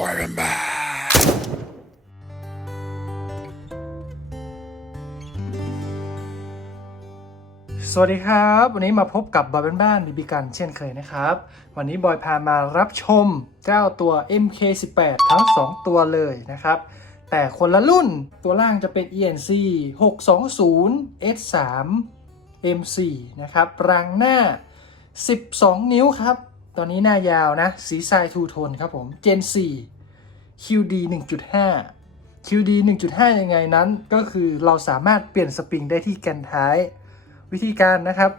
ปล่อยมันบ้าสวัสดีครับ วันนี้มาพบกับบอยบ้านๆบีบีกันเช่นเคยนะครับ วันนี้บอยพามารับชมเจ้าตัว MK18 ทั้ง 2 ตัวเลยนะครับ แต่คนละรุ่นตัวล่างจะเป็น ENC 620 S3 M4 นะครับ รางหน้า 12 นิ้วครับ ตอนนี้หน้ายาวนะ สีทรายทูโทนครับผม Gen 4 QD 1.5 QD 1.5 ยังไงนั้น ก็คือเราสามารถเปลี่ยนสปริงได้ที่แกนท้าย วิธีการนะครับ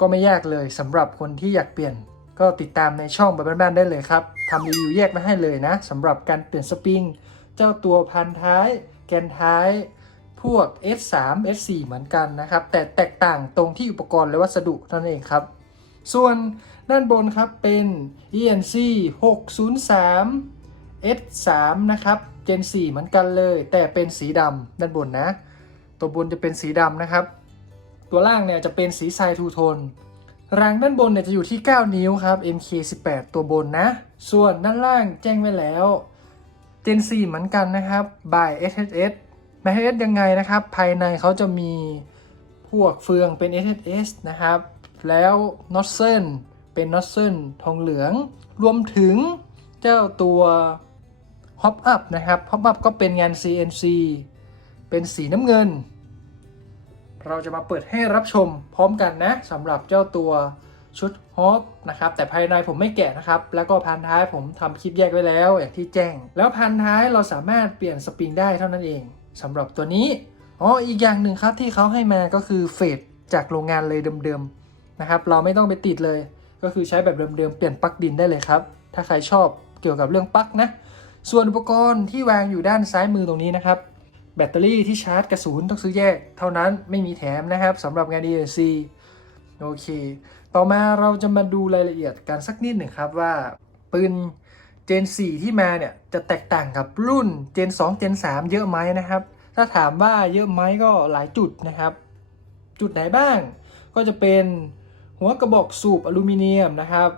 ก็ไม่ยากเลยสำหรับคนที่อยากเปลี่ยนก็ติดตามในช่องบ้านได้เลยครับทำรีวิวแยกมาให้เลยนะสำหรับการเปลี่ยนสปริง เจ้าตัวพันท้าย แกนท้าย พวก S3 S4 เหมือนกันนะครับ แต่แตกต่างตรงที่อุปกรณ์และวัสดุนั้นเองครับ ส่วน ด้านบนครับเป็น ENC 603 S3 นะครับ Gen 4 เหมือนกันเลย แต่เป็นสีดำด้านบนนะ ตัวบนจะเป็นสีดำนะครับ ตัวล่างเนี่ยจะเป็นสีทรายทูโทนรางด้านบนเนี่ยจะอยู่ที่ 9 นิ้วครับ MK18 ตัวบนนะ ส่วนด้านล่างแจ้งไว้แล้ว Gen 4 เหมือนกันนะครับ by SHS by SHS ยังไงนะครับ ภายในเขาจะมีพวกเฟืองเป็น SHS นะครับ แล้วน็อตเซิล เป็นนอตเซิลทองเหลือง รวมถึงเจ้าตัว Hop Up นะครับ Hop Up ก็เป็นงาน CNC เป็นสีน้ำเงิน เราจะมาเปิดให้รับชมพร้อมกันนะสำหรับเจ้าตัวชุดฮอปนะครับ แต่ภายในผมไม่แกะนะครับ แล้วก็พันท้ายผมทำคลิปแยกไว้แล้วอย่างที่แจ้ง แล้วพันท้ายเราสามารถเปลี่ยนสปริงได้เท่านั้นเองสำหรับตัวนี้อ๋ออีกอย่างหนึ่งครับที่เขาให้มาก็คือเฟดจากโรงงานเลยเดิมๆนะครับ เราไม่ต้องไปติดเลย ก็คือใช้แบบเดิมๆเปลี่ยนปลั๊กดินได้เลยครับ ถ้าใครชอบเกี่ยวกับเรื่องปลั๊กนะ ส่วนอุปกรณ์ที่วางอยู่ด้านซ้ายมือตรงนี้นะครับ แบตเตอรี่ที่ชาร์จกระสุนต้องซื้อแยก เท่านั้นไม่มีแถมนะครับสำหรับงาน ENC โอเค ต่อมาเราจะมาดูรายละเอียดกันสักนิดหนึ่งครับว่าปืน Gen 4ที่มาเนี่ยจะแตกต่างกับรุ่น Gen 2 Gen 3เยอะไหมนะครับ ถ้าถามว่าเยอะไหมก็หลายจุดนะครับ จุดไหนบ้างก็จะเป็น หัวกระบอกสูบอลูมิเนียมนะครับ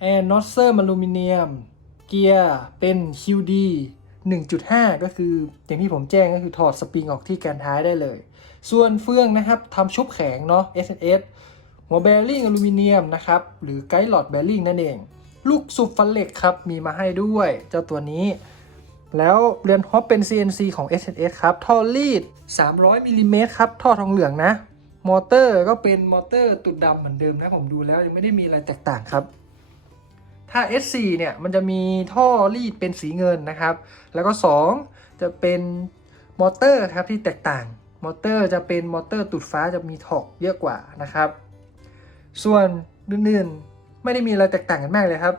แอนนอสเซอร์อลูมิเนียม เกียร์เป็น QD 1.5 ก็คืออย่างที่ผมแจ้งก็คือถอดสปริงออกที่แกนท้ายได้เลย ส่วนเฟืองนะครับทำชุบแข็งเนาะ SS หัวแบริ่งอลูมิเนียมนะครับ หรือไกด์หลอดแบริ่งนั่นเอง ลูกสูบฟันเหล็กครับ มีมาให้ด้วย เจ้าตัวนี้ แล้วเรือนฮอปเป็น CNC ของ SS ครับ ท่อรีด 300มิลลิเมตรครับ ท่อทองเหลืองนะ มอเตอร์ก็เป็นมอเตอร์ตุดดำเหมือนเดิมนะผมดูแล้วยังไม่ได้มีอะไรแตกต่างครับ ถ้า S4 เนี่ยมันจะมีท่อรีดเป็นสีเงินนะครับ แล้วก็ 2 จะเป็นมอเตอร์ครับที่แตกต่าง มอเตอร์จะเป็นมอเตอร์ตุดฟ้าจะมีถอกเยอะกว่านะครับ ส่วนอื่นๆไม่ได้มีอะไรแตกต่างกันมากเลยครับ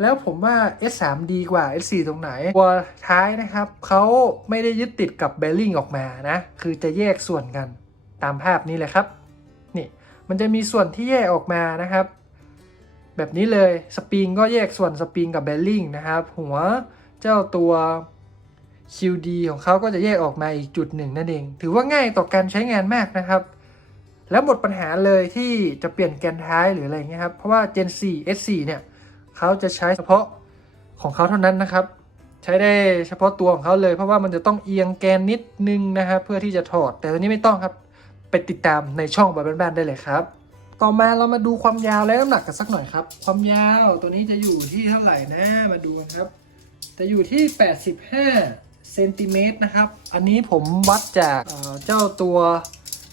แล้วผมว่า S3 ดีกว่า S4 ตรงไหน ตัวท้ายนะครับเขาไม่ได้ยึดติดกับเบลลิงออกมานะ คือจะแยกส่วนกัน ตามภาพนี้เลยครับนี่มันจะมีส่วนที่แยกออกมานะครับ แบบนี้เลยสปริงก็แยกส่วนสปริงกับเบลลิงนะครับ หัวเจ้าตัว QD ของเขาก็จะแยกออกมาอีกจุดหนึ่งนั่นเอง ถือว่าง่ายต่อการใช้งานมากนะครับ แล้วหมดปัญหาเลยที่จะเปลี่ยนแกนท้ายหรืออะไรเงี้ยครับ เพราะว่า Gen 4 S4 เนี่ยเขาจะใช้เฉพาะของเขาเท่านั้นนะครับ ใช้ได้เฉพาะตัวของเขาเลย เพราะว่ามันจะต้องเอียงแกนนิดนึงนะครับ เพื่อที่จะถอดแต่ตัวนี้ไม่ต้องครับ ไปติดตามในช่องบ้านๆได้เลยครับ ต่อมาเรามาดูความยาวและน้ำหนักกันสักหน่อยครับ ความยาวตัวนี้จะอยู่ที่เท่าไหร่นะมาดูกันครับ จะอยู่ที่ 85เซนติเมตรนะครับ อันนี้ผมวัดจากเเจ้าตัว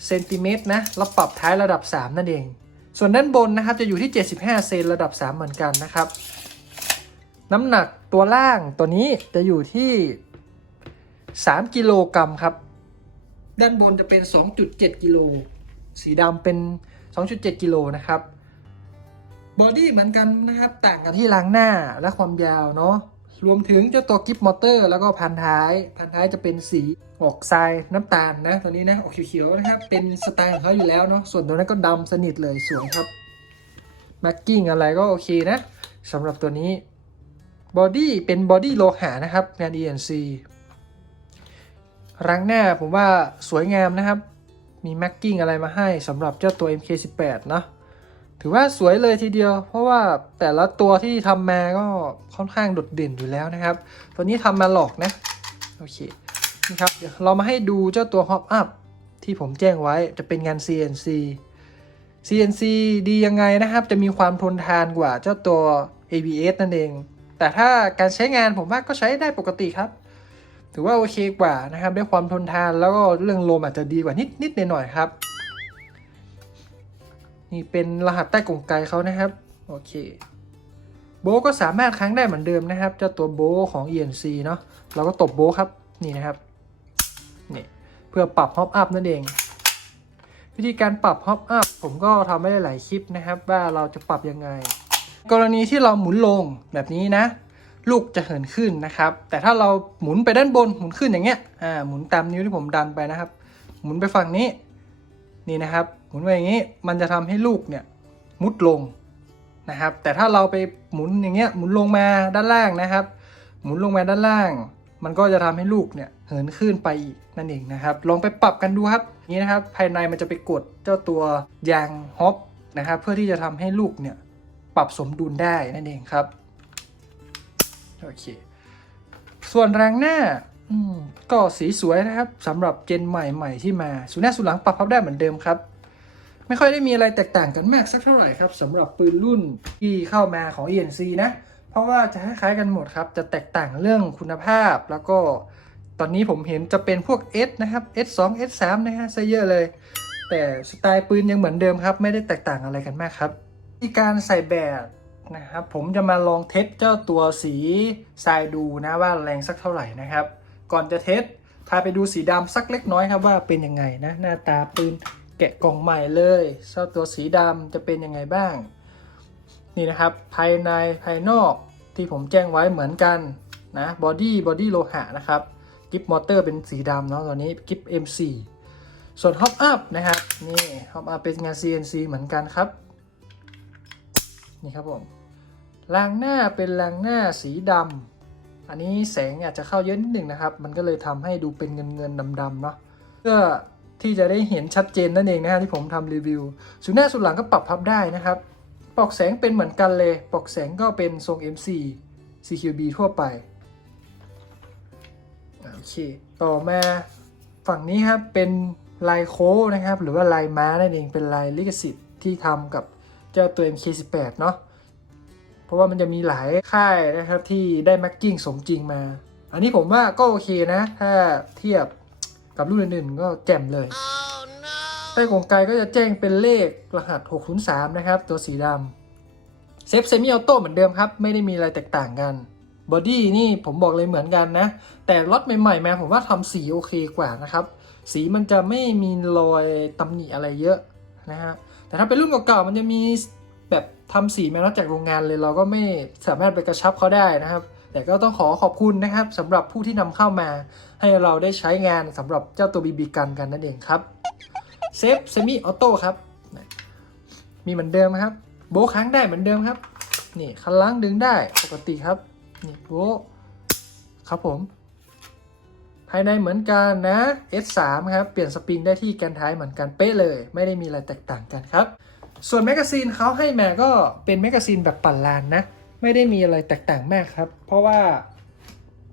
เซนติเมตรนะแล้วปรับท้ายระดับ 3 นั่นเอง ส่วนด้านบนนะครับจะอยู่ที่ 75 เซนระดับ 3 เหมือนกันนะครับ น้ำหนักตัวล่างตัวนี้จะอยู่ที่ 3 กิโลกรัมครับ ด้านบนจะเป็น 2.7 กิโล สีดำเป็น 2.7 กิโลนะครับ บอดี้เหมือนกันนะครับ ต่างกันที่ล้างหน้าและความยาวเนาะ รวมถึงเจ้าตัวกิฟต์มอเตอร์ แล้วก็พันท้าย พันท้ายจะเป็นสีออกทรายน้ำตาลนะ ตัวนี้นะ ออกเขียวๆนะครับ เป็นสไตล์ของเขาอยู่แล้วเนาะ ส่วนตัวนั้นก็ดำสนิทเลยสวยครับแม็กกิ้งอะไรก็โอเคนะสำหรับตัวนี้ บอดี้เป็นบอดี้โลหะนะครับงาน ENC รังหน้าผมว่าสวยงามนะครับ มีแม็กกิ้งอะไรมาให้สำหรับเจ้าตัว MK18 เนอะถือว่าสวยเลยทีเดียว เพราะว่าแต่ละตัวที่ทำมาก็ค่อนข้างโดดเด่นอยู่แล้วนะครับ ตัวนี้ทำมาหลอกนะ โอเค นี่ครับ เดี๋ยวเรามาให้ดูเจ้าตัว Hop Up ที่ผมแจ้งไว้จะเป็นงาน CNC CNC ดียังไงนะครับ จะมีความทนทานกว่าเจ้าตัว ABS นั่นเอง แต่ถ้าการใช้งานผมว่าก็ใช้ได้ปกติครับ ถือว่าโอเคกว่านะครับได้ความทนทานแล้วก็เรื่องลมอาจจะดีกว่านิดนิดหน่อยๆครับ นี่เป็นรหัสใต้กรงไกเขานะครับโอเคโบก็สามารถค้างได้เหมือนเดิมนะครับเจ้าตัวโบของ ENC เนาะเราก็ตบโบครับนี่นะครับนี่เพื่อปรับฮอปอัพนั่นเอง วิธีการปรับฮอปอัพผมก็ทำไม่ได้หลายคลิปนะครับ ว่าเราจะปรับยังไง กรณีที่เราหมุนลงแบบนี้นะ ลูกจะเหินขึ้นนะครับ แต่ถ้าเราหมุนไปด้านบนหมุนขึ้นอย่างเงี้ยอ่าหมุนตามนิ้วที่ผมดันไปนะครับ หมุนไปฝั่งนี้นี่นะครับ หมุนไปอย่างนี้มันจะทำให้ลูกเนี่ยมุดลงนะครับ แต่ถ้าเราไปหมุนอย่างเงี้ยหมุนลงมาด้านล่างนะครับ หมุนลงมาด้านล่าง มันก็จะทำให้ลูกเนี่ยเหินขึ้นไปอีกนั่นเองนะครับ ลองไปปรับกันดูครับนี่นะครับ ภายในมันจะไปกดเจ้าตัวยางฮอปนะครับ เพื่อที่จะทำให้ลูกเนี่ยปรับสมดุลได้นั่นเองครับ โอเค ส่วนแรงหน้าก็สีสวยนะครับสำหรับเจนใหม่ๆที่มาสูนหน้าสูนหลังปรับพับได้เหมือนเดิมครับ ไม่ค่อยได้มีอะไรแตกต่างกันมากสักเท่าไหร่ครับสำหรับปืนรุ่นที่เข้ามาของ ENC นะ เพราะว่าจะคล้ายๆกันหมดครับ จะแตกต่างเรื่องคุณภาพ แล้วก็ตอนนี้ผมเห็นจะเป็นพวก S นะครับ S2 S3 นะฮะซะเยอะเลย แต่สไตล์ปืนยังเหมือนเดิมครับ ไม่ได้แตกต่างอะไรกันมากครับที่การใส่แบบ นะครับ ผมจะมาลองเทสเจ้าตัวสีทรายดูนะว่าแรงสักเท่าไหร่นะครับ ก่อนจะเทสพาไปดูสีดำสักเล็กน้อยครับว่าเป็นยังไงนะหน้าตาปืนแกะกล่องใหม่เลยเจ้าตัวสีดำจะเป็นยังไงบ้าง นี่นะครับภายในภายนอกที่ผมแจ้งไว้เหมือนกันนะบอดี้บอดี้โลหะนะครับกิฟมอเตอร์เป็นสีดำเนาะตัวนี้กิฟ M4 ส่วนฮอปอัพนะครับนี่ฮอปอัพเป็นงาน CNC เหมือนกันครับ นี่ครับผม รางหน้าเป็นรางหน้าสีดำอันนี้แสงอาจจะเข้าเยอะนิดหนึ่งนะครับ มันก็เลยทำให้ดูเป็นเงินเงินดำๆเนาะเพื่อที่จะได้เห็นชัดเจนนั่นเองนะฮะที่ผมทำรีวิวส่วนหน้าส่วนหลังก็ปรับพับได้นะครับปลอกแสงเป็นเหมือนกันเลยปลอกแสงก็เป็นทรง MC CQB ทั่วไปโอเค ต่อมาฝั่งนี้ครับเป็นลายโค้นะครับ หรือว่าลายม้านั่นเองเป็นลายลิขสิทธิ์ที่ทำกับเจ้าตัว MK18 เนาะ เพราะว่ามันจะมีหลายค่ายนะครับที่ได้แม็กกิ้งสมจริงมา อันนี้ผมว่าก็โอเคนะ ถ้าเทียบกับรุ่นอื่นๆก็แจ่มเลยใต้กงไกก็จะแจ้งเป็นเลขรหัส 603 นะครับ ตัวสีดำเซฟเซมิออโต้เหมือนเดิมครับ ไม่ได้มีอะไรแตกต่างกันบอดี้นี่ผมบอกเลยเหมือนกันนะ แต่รถใหม่ๆมาผมว่าทำสีโอเคกว่านะครับ สีมันจะไม่มีรอยตำหนิอะไรเยอะนะฮะแต่ถ้าเป็นรุ่นเก่าๆมันจะมีแบบ ทำสีมาแล้วจากโรงงานเลยเราก็ไม่สามารถไปกระชับเขาได้นะครับ แต่ก็ต้องขอขอบคุณนะครับสำหรับผู้ที่นำเข้ามา ให้เราได้ใช้งานสำหรับเจ้าตัวบีบีกันกันนั่นเองครับเซฟเซมิออโต้ครับ มีเหมือนเดิมครับ โบค้างได้เหมือนเดิมครับ นี่คันล้างดึงได้ปกติครับ นี่โบครับผม ภายในเหมือนกันนะ S3 ครับ เปลี่ยนสปริงได้ที่แกนท้ายเหมือนกันเป๊ะเลย ไม่ได้มีอะไรแตกต่างกันครับ ส่วนแมกกาซีนเขาให้มาก็เป็นแมกกาซีนแบบปั่นลานนะ ไม่ได้มีอะไรแตกต่างมากครับ เพราะว่า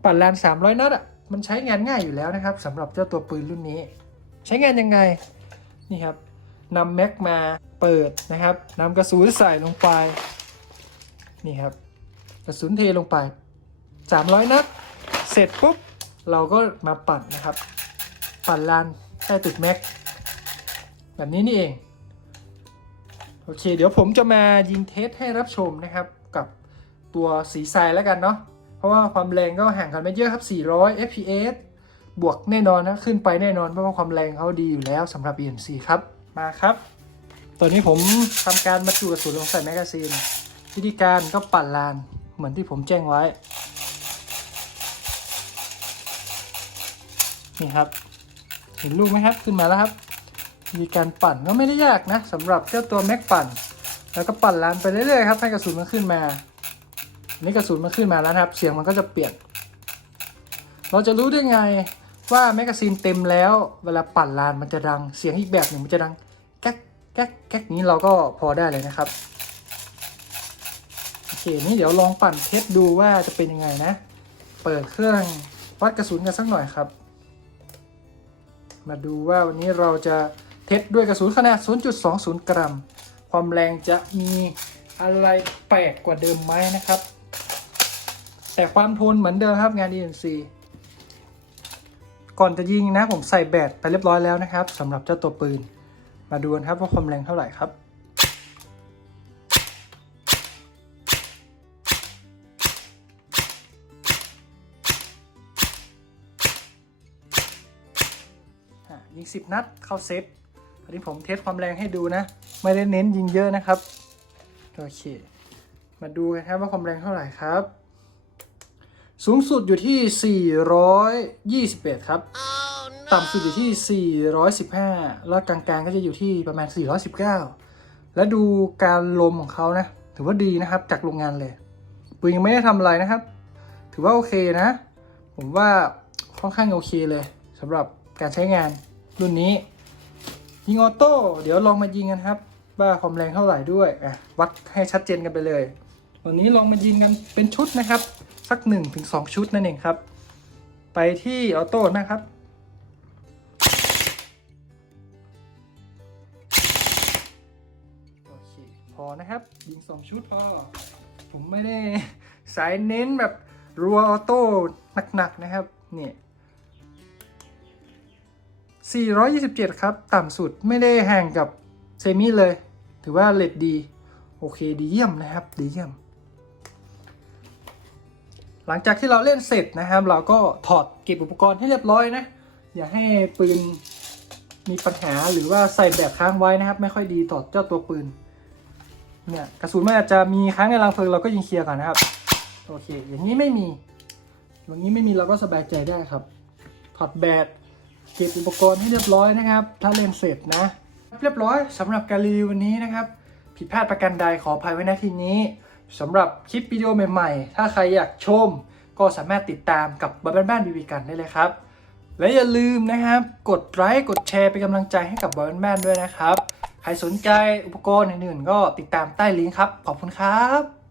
ปั่นลาน 300 นัดอะมันใช้งานง่ายอยู่แล้วนะครับสำหรับเจ้าตัวปืนรุ่นนี้ ใช้งานยังไงนี่ครับนำแม็กมาเปิดนะครับนำกระสุนใส่ลงไปนี่ครับกระสุนเทลงไป 300 นัดเสร็จปุ๊บเราก็มาปั่นนะครับ ปั่นลานใต้ตึกแม็กแบบนี้นี่เอง โอเค เดี๋ยวผมจะมายิงเทสให้รับชมนะครับกับตัวสีทรายแล้วกันเนาะเพราะว่าความแรงก็ห่างกันไม่เยอะครับ 400 fps บวกแน่นอนนะขึ้นไปแน่นอนเพราะว่าความแรงเขาดีอยู่แล้วสำหรับ EMC ครับมาครับ ตอนนี้ผมทำการบรรจุกระสุนลงใส่แมกกาซีนวิธีการก็ปั่นลานเหมือนที่ผมแจ้งไว้ นี่ครับ เห็นลูกไหมครับขึ้นมาแล้วครับ ธีการปั่นก็ไม่ได้ยากนะสำหรับเจ้าตัวแม็กปั่น แล้วก็ปั่นลานไปเรื่อยๆครับให้กระสุนมันขึ้นมาอันนี้กระสุนมันขึ้นมาแล้วนะครับ เสียงมันก็จะเปลี่ยน เราจะรู้ได้ไงว่าแมกกาซีนเต็มแล้ว เวลาปั่นลานมันจะดัง เสียงอีกแบบหนึ่งมันจะดังแก๊กแก๊กแก๊กนี้เราก็พอได้เลยนะครับโอเคนี่เดี๋ยวลองปั่นเทสดูว่าจะเป็นยังไงนะ เปิดเครื่องวัดกระสุนกันสักหน่อยครับ มาดูว่าวันนี้เราจะ เทสด้วยกระสุนขนาด 0.20 กรัม ความแรงจะมีอะไรแปลกกว่าเดิมไหมนะครับ แต่ความทนเหมือนเดิมครับงาน ENC ก่อนจะยิงนะผมใส่แบตไปเรียบร้อยแล้วนะครับสำหรับเจ้าตัวปืน มาดูกันครับว่าความแรงเท่าไหร่ครับยิง 10 นัดเข้าเซต อันนี้ผมเทสความแรงให้ดูนะ ไม่ได้เน้นยิงเยอะนะครับ โอเค มาดูกันครับว่าความแรงเท่าไหร่ครับ สูงสุดอยู่ที่ 421 ครับต่ำสุดอยู่ที่ 415 แล้วกลางๆก็จะอยู่ที่ประมาณ 419 แล้วดูการลมของเขานะ ถือว่าดีนะครับจากโรงงานเลยปืนยังไม่ได้ทำอะไรนะครับ ถือว่าโอเคนะ ผมว่าค่อนข้างโอเคเลยสำหรับการใช้งานรุ่นนี้ ยิงออโต้เดี๋ยวลองมายิงกันครับ ว่าความแรงเท่าไหร่ด้วยอะวัดให้ชัดเจนกันไปเลย วันนี้ลองมายิงกันเป็นชุดนะครับ สัก1นถึงสชุดนั่นเองครับ ไปที่ออโต้นะครับโอเคพอนะครับยิง 2 ชุดพอผมไม่ได้สายเน้นแบบรัวออโต้หนักๆนะครับเนี่ย 427 ครับ ต่ำสุดไม่ได้ห่างกับเซมิเลย ถือว่าเลดดี โอเคดีเยี่ยมนะครับ ดีเยี่ยม หลังจากที่เราเล่นเสร็จนะครับ เราก็ถอดเก็บอุปกรณ์ให้เรียบร้อยนะ อย่าให้ปืนมีปัญหาหรือว่าใส่แบบค้างไว้นะครับ ไม่ค่อยดีต่อเจ้าตัวปืน เนี่ยกระสุนมันอาจจะมีค้างในรังเพลิงเราก็ยิงเคลียร์ก่อนนะครับ โอเค อย่างนี้ไม่มีอย่างนี้ไม่มีเราก็สบายใจได้ครับ ถอดแบต เก็บอุปกรณ์ให้เรียบร้อยนะครับ ถ้าเล่นเสร็จนะ เรียบร้อยสำหรับการรีวิววันนี้นะครับ ผิดพลาดประการใดขออภัยไว้ณที่นี้สำหรับคลิปวิดีโอใหม่ๆ ถ้าใครอยากชม ก็สามารถติดตามกับบ้านบ้านบีบีกันได้เลยครับ และอย่าลืมนะครับ กดไลค์กดแชร์เป็นกำลังใจให้กับบ้านบ้านด้วยนะครับใครสนใจอุปกรณ์อื่นๆ ก็ติดตามใต้ลิงก์ครับ ขอบคุณครับ